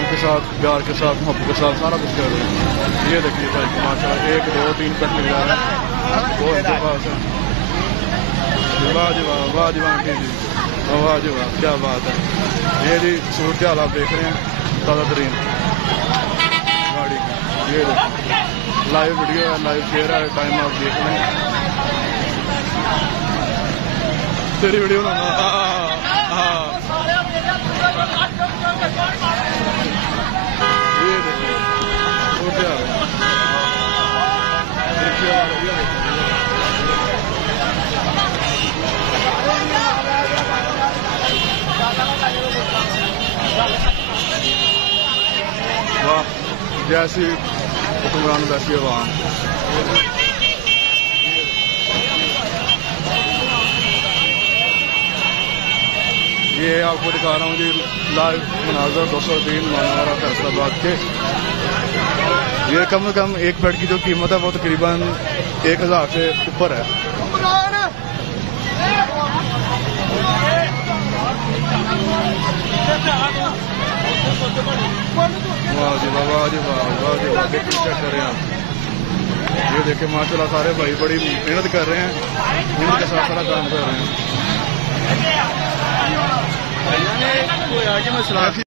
एहतराम के साथ, प्यार के साथ, मोहब्बत के साथ सारा कुछ कर रहे हैं। ये देखिए भाई माशाल्लाह 1 2 3 कट लग रहा है, वो इनके पास है। वाह जी वाह आंटी जी, वाह जी वाह, क्या बात है। ये जी सूरत हाल आप देख रहे हैं, ताज़ा तरीन गाड़ी की। ये लाइव वीडियो है, लाइव शेयर है, टाइम आप देख रहे हैं। तेरी वीडियो ना ये देखो सूरत हाल वाह, जैसी हुक्मरान वैसी आवाम। ये आपको दिखा रहा हूँ जी लाइव मनाजर 203 मानावारा फैसलाबाद के। ये कम से कम एक बेड की जो कीमत है वो तकरीबन 1000 से ऊपर है। वाह जी वाह, वाह जी वाह, वाह जी वाह, चेक कर रहे हैं आप। ये देखे माशाल्लाह सारे भाई बड़ी मेहनत कर रहे हैं, मेहनत के साथ सारा काम कर रहे हैं।